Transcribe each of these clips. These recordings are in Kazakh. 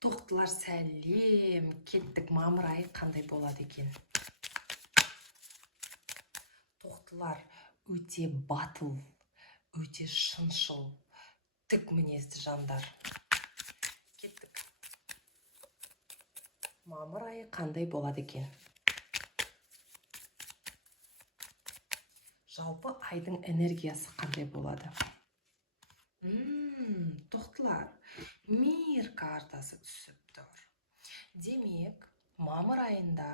Тоқтылар сәлем, кеттік. Мамыр айы қандай болады екен? Тоқтылар өте батыл, өте шыншыл, тік мінезді жандар. Кеттік. Мамыр айы қандай болады екен? Жалпы айдың энергиясы қандай болады? Тоқтылар, мир картасы түсіп тұр. Демек, мамыр айында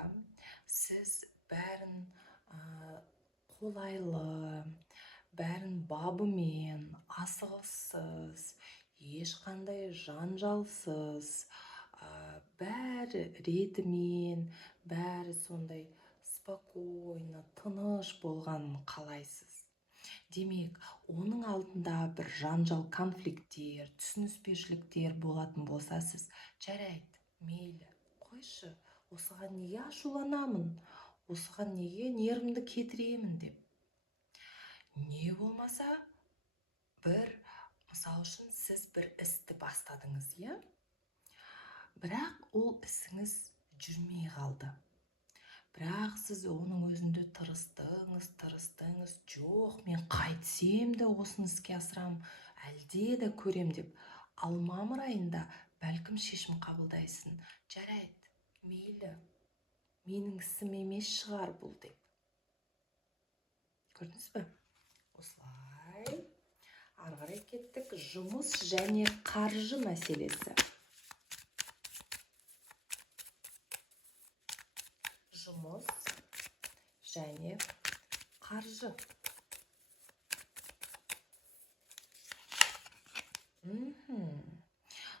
сіз бәрін қолайлы, бәрін бабымен, асығыссыз, ешқандай жанжалсыз, бәрі ретімен, бәрі сондай спокойно, тыныш болғанын қалайсыз. Демек, оның алдында бір жанжал, конфликттер, түсініспеушіліктер болатын болса, сіз жарайды, мейлі, қойшы, осыған неге ашуланамын, осыған неге нервімді кетіремін деп. Не болмаса, мысал үшін сіз бір істі бастадыңыз, иә? Бірақ ол ісіңіз жүрмей қалды. Бірақ сіз оның өзінде тырыстыңыз, жоқ, мен қайтсем де осыны іске асырам, әлде де көрем деп. Ал мамыр айында бәлкім шешім қабылдайсың. Жарайды, мейлі, менің ісім емес шығар бұл деп. Көрдіңіз бе? Осылай. Ары қарай кеттік. Жұмыс және қаржы мәселесі. Жұмыс және қаржы.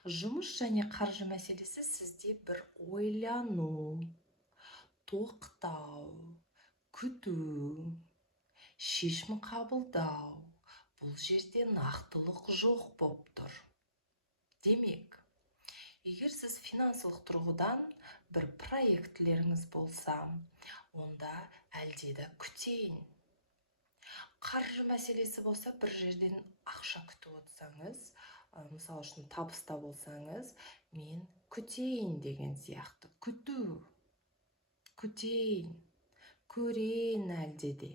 Жұмыс және қаржы мәселесі сізде бір ойлану, тоқтау, күту, шешім қабылдау. Бұл жерде нақтылық жоқ болып тұр. Демек, егер сіз финансылық тұрғыдан бір проектлеріңіз болса, онда әлдеді күтейін. Қаржы мәселесі болса, бір жерден ақша күтіп отырсаңыз, мысал үшін табыста болсаңыз, мен күтейін деген сияқты. Күтейін, көрейін әлдеде.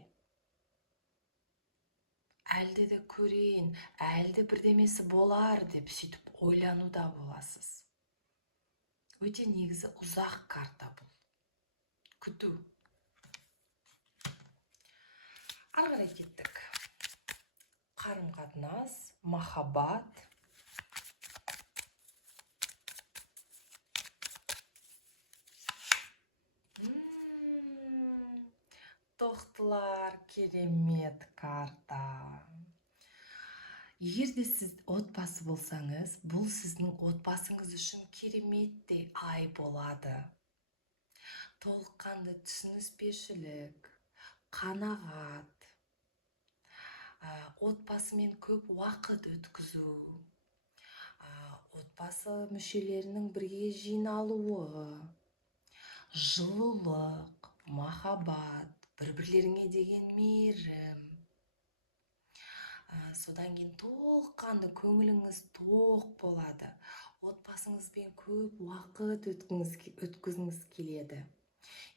Әлдеде көрейін, әлде бірдемесі болар деп сөйтіп ойлануда боласыз. Өте негізі ұзақ карта бұл. Күту. Ары қарай кеттік. Қарым-қатынас, махаббат. Тоқтылар, керемет карта. Егер де сіз отбасы болсаңыз, бұл сіздің отбасыңыз үшін кереметтей ай болады. Толыққанды түсініспеушілік, қанағат, отбасымен көп уақыт өткізу, отбасы мүшелерінің бірге жиналуы, жылулық, махаббат, бір-бірлеріңе деген мейірім. Содан кейін толыққанды көңіліңіз тоқ болады. Отбасыңызбен көп уақыт өткізгіңіз келеді.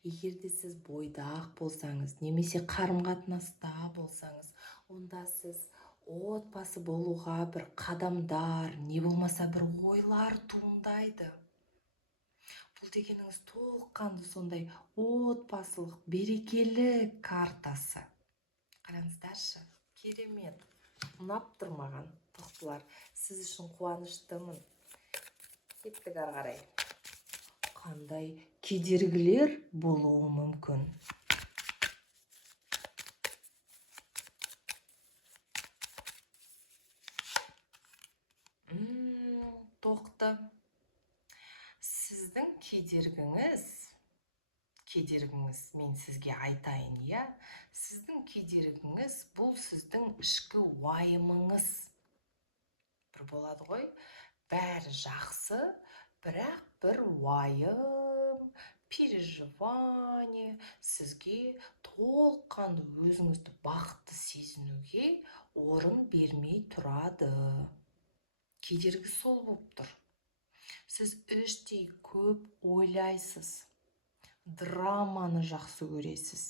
Егер де сіз бойдақ болсаңыз, немесе қарым-қатынаста болсаңыз, онда сіз отбасы болуға бір қадамдар, не болмаса бір ойлар туындайды. Бұл дегеніңіз толыққанды сондай отбасылық, берекелі картасы. Қараңыздаршы, керемет. Ұнап тұр маған, тоқтылар. Сіз үшін қуаныштымын. Кеттік ары қарай. Қандай кедергілер болуы мүмкін? Тоқты. Сіздің кедергіңіз, мен сізге айтайын, иә? Сіздің кедергіңіз, бұл сіздің ішкі уайымыңыз. Бір болады ғой, бәрі жақсы, бірақ бір уайым, переживание сізге толыққанды өзіңізді бақытты сезінуге орын бермей тұрады. Кедергі сол болып тұр. Сіз іштей көп ойлайсыз, драманы жақсы көресіз.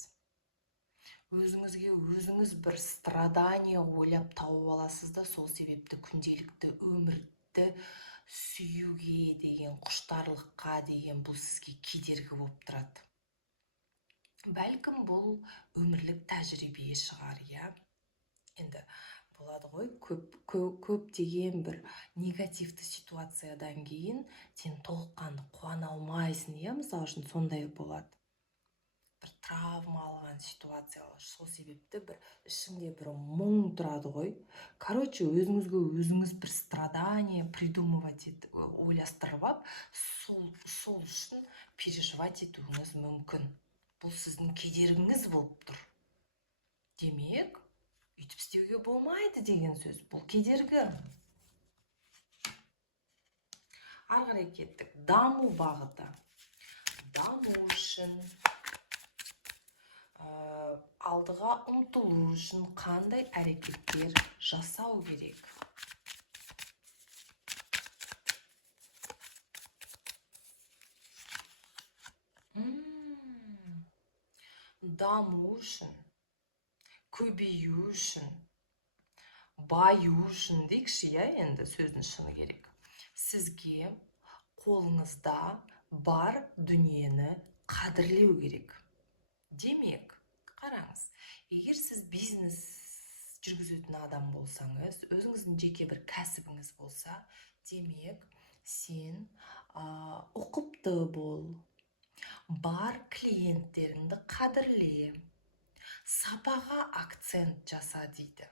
Өзіңізге өзіңіз бір страдания ойлап тауып аласыз да, сол себепті күнделікті өмірді сүюге деген, құштарлыққа деген бұл сізге кедергі болып тұрады. Бәлкім бұл өмірлік тәжірибе шығар, иә. Енді болады ғой, көп деген бір негативті ситуациядан кейін сен толыққанды қуана алмайсың, иә, мысалы үшін сондай болады. Бір травма алған ситуациялар, сол себепті бір ішіңде бір мұң тұрады ғой. Короче, өзіңізге өзіңіз бір страдания придумывать ойластырып алып, сол үшін переживать етуіңіз мүмкін. Бұл сіздің кедергіңіз болып тұр. Демек, үйтіп істеуге болмайды деген сөз. Бұл кедергі. Ары қарай кеттік. Даму бағыты. Даму үшін, алдыға ұмтылу үшін қандай әрекеттер жасау керек? Даму үшін, көбею үшін, баю үшін дейікші, иә, енді сөздің шыны керек. Сізге қолыңызда бар дүниені қадірлеу керек. Демек, қараңыз, егер сіз бизнес жүргізетін адам болсаңыз, өзіңіздің жеке бір кәсібіңіз болса, демек, сен ұқыпты бол, бар клиенттеріңді қадірле, сапаға акцент жаса дейді.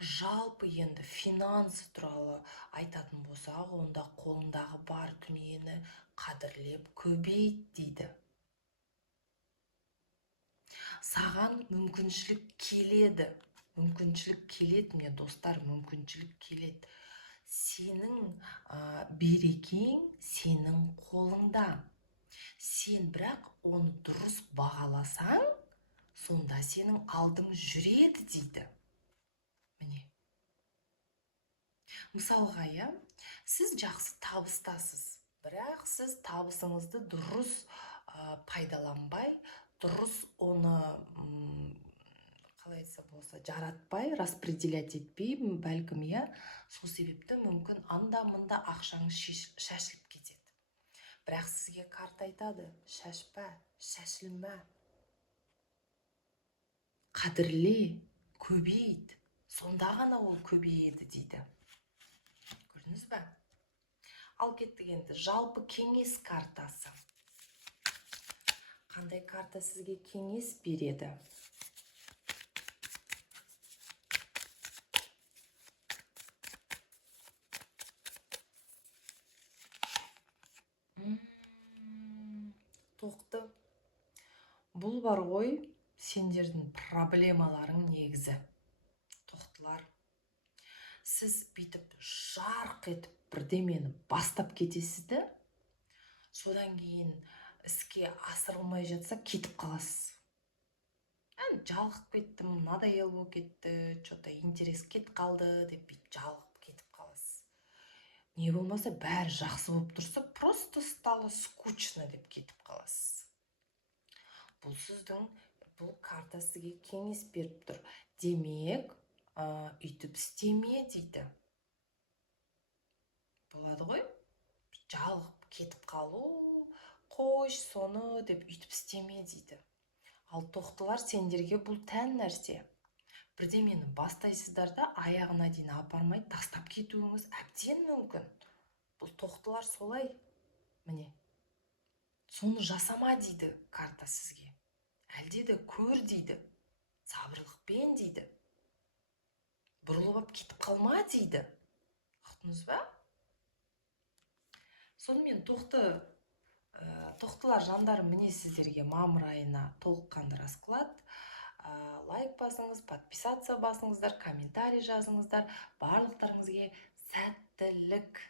Жалпы енді финансы туралы айтатын болсақ, онда қолындағы бар дүниені қадірлеп көбейт дейді. Саған мүмкіншілік келеді. Мүмкіншілік келеді, міне достар, мүмкіншілік келеді. Сенің берекең сенің қолыңда. Сен бірақ оны дұрыс бағаласаң, сонда сенің алдың жүреді дейді. Міне. Мысалға, иә, сіз жақсы табыстасыз, бірақ сіз табысыңызды дұрыс пайдаланбай, дұрыс оны қалай айтса болса жаратпай, распределять етпей, бәлкім, иә, сол себепті мүмкін анда-мында ақшаңыз шашылып кетеді. Бірақ сізге карта айтады: шашпа, шашылма, қадірле, көбейт, сонда ғана ол көбейеді дейді. Көрдіңіз бе? Ал кеттік енді жалпы кеңес картасы. Қандай карта сізге кеңес береді? Тоқты. Бұл бар ғой, сендердің проблемаларың негізі. Тоқтылар. Сіз бүйтіп жарқ етіп бірдемені бастап кетесізді, содан кейін іске асырылмай жатса кетіп қаласыз. Жалғып кеттім, надоел болып кетті, что-то интерес кет қалды деп бүйтіп жалғып кетіп қаласыз. Не болмаса бәрі жақсы болып тұрса, просто стало скучно деп кетіп қаласыз. Бұл сіздің, бұл карта сізге кеңес беріп тұр. Демек, үйтіп істеме дейді. Болады ғой? Жалғып кетіп қалу, қойш соны деп үйтіп істеме дейді. Ал тоқтылар, сендерге бұл тән нәрсе. Бірдемені бастайсыздар да, аяғына дейін апармай тастап кетуіңіз әбден мүмкін. Бұл тоқтылар солай. Міне. Соны жасама дейді карта сізге. Әлде де көр дейді. Сабырлықпен дейді. Бұрылып ап кетіп қалма дейді. Ұқтыңыз ба? Сонымен тоқтылар жандарым, міне сіздерге мамыр айына толыққанды расклад. Лайк басыңыз, подписация басыңыздар, комментарий жазыңыздар. Барлықтарыңызге сәттілік